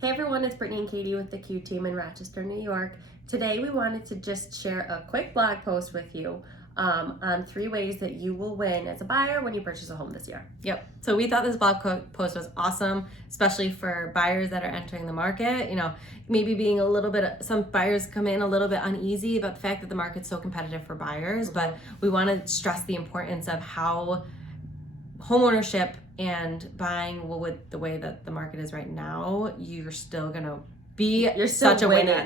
Hey everyone, it's Brittany and Katie with the Q team in Rochester, New York. Today we wanted to just share a quick blog post with you on 3 ways that you will win as a buyer when you purchase a home this year. Yep. So we thought this blog post was awesome, especially for buyers that are entering the market. Maybe being some buyers come in a little bit uneasy about the fact that the market's so competitive for buyers, but we want to stress the importance of how homeownership and buying, with the way that the market is right now, you're still gonna be such a winner.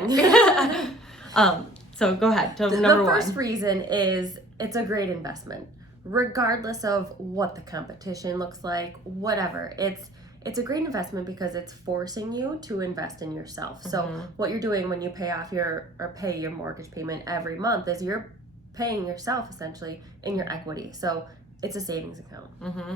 So go ahead. The first reason is it's a great investment, regardless of what the competition looks like, whatever. It's a great investment because it's forcing you to invest in yourself. So what you're doing when you pay your mortgage payment every month is you're paying yourself essentially in your equity. So it's a savings account.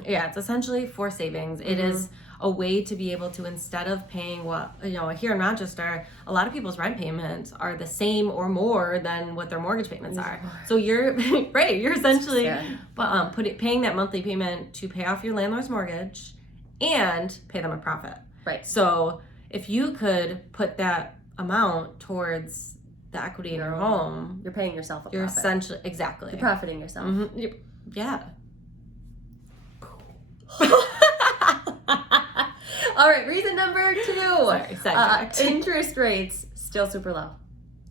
Yeah, it's essentially for savings. It is a way to be able to, instead of paying here in Rochester, a lot of people's rent payments are the same or more than what their mortgage payments are. So you're you're essentially paying that monthly payment to pay off your landlord's mortgage and pay them a profit. Right. So if you could put that amount towards the equity in your home, you're paying yourself a profit. You're essentially, exactly. You're profiting yourself. Yeah. All right, reason number 2. Sorry, interest rates still super low.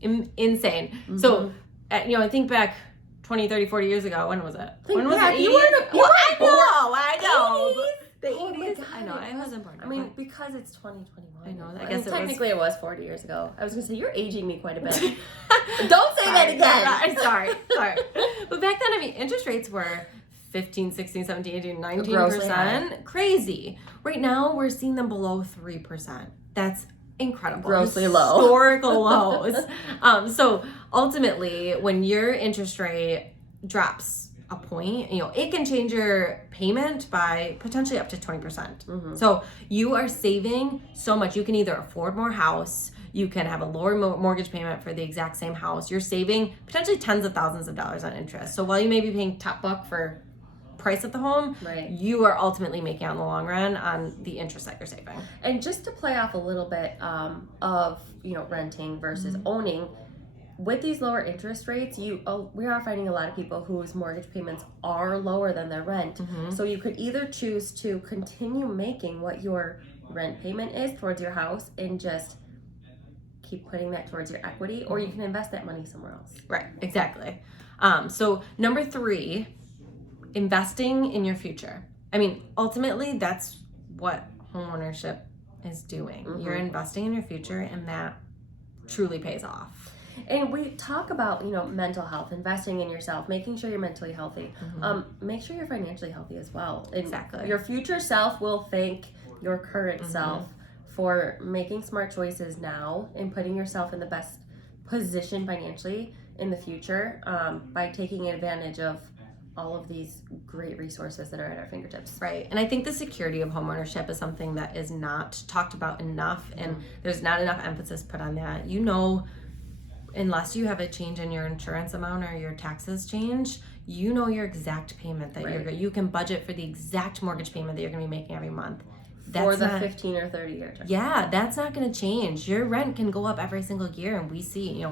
Insane. So, I think back 20, 30, 40 years ago. When was it? When was it? You weren't born. I know. The 80s. I know. I wasn't born. I mean, because it's 2021. I know. I guess technically it was 40 years ago. I was going to say, you're aging me quite a bit. Don't say that again. Sorry. But back then, interest rates were 15, 16, 17, 18, 19%. Crazy. Right now, we're seeing them below 3%. That's incredible. Grossly low. Historical lows. So ultimately, when your interest rate drops a point, it can change your payment by potentially up to 20%. So you are saving so much. You can either afford more house, you can have a lower mortgage payment for the exact same house. You're saving potentially tens of thousands of dollars on interest. So while you may be paying top buck for price of the home, you are ultimately making out in the long run on the interest that you're saving. And just to play off a little bit of renting versus owning, with these lower interest rates, we are finding a lot of people whose mortgage payments are lower than their rent. So you could either choose to continue making what your rent payment is towards your house and just keep putting that towards your equity, or you can invest that money somewhere else. Right, exactly. So number 3, investing in your future. Ultimately, that's what homeownership is doing. You're investing in your future, and that truly pays off. And we talk about, mental health, investing in yourself, making sure you're mentally healthy. Make sure you're financially healthy as well. And exactly. Your future self will thank your current self for making smart choices now and putting yourself in the best position financially in the future by taking advantage of all of these great resources that are at our fingertips. Right. And I think the security of homeownership is something that is not talked about enough, and there's not enough emphasis put on that. Unless you have a change in your insurance amount or your taxes change, your exact payment that you can budget for the exact mortgage payment that you're going to be making every month. For the 15 or 30 year term. Yeah, that's not going to change. Your rent can go up every single year, and we see,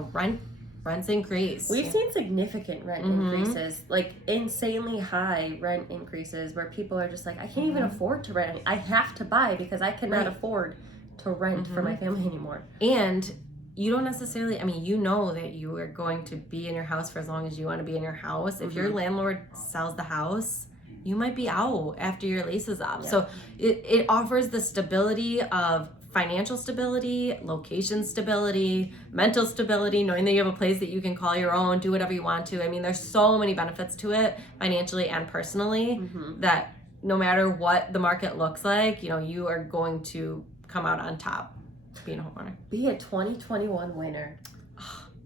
rents increase. We've seen significant rent increases, like insanely high rent increases, where people are just like, I can't even afford to rent. I have to buy because I cannot afford to rent for my family anymore. And you don't necessarily, that you are going to be in your house for as long as you want to be in your house. If your landlord sells the house, you might be out after your lease is up. Yeah. So it offers the stability of financial stability, location stability, mental stability, knowing that you have a place that you can call your own, do whatever you want to. There's so many benefits to it, financially and personally, that no matter what the market looks like, you are going to come out on top being a homeowner. Be a 2021 winner.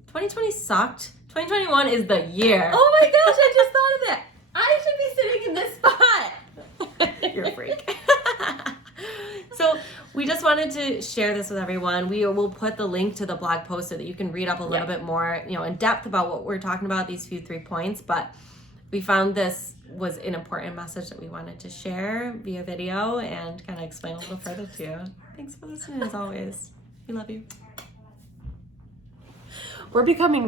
2020 sucked. 2021 is the year. Oh my gosh, I just thought of that. I should be sitting in this spot. You're a freak. So we just wanted to share this with everyone. We will put the link to the blog post so that you can read up a little bit more, in depth about what we're talking about, these few 3 points. But we found this was an important message that we wanted to share via video and kind of explain a little further to you. Thanks for listening as always. We love you. We're becoming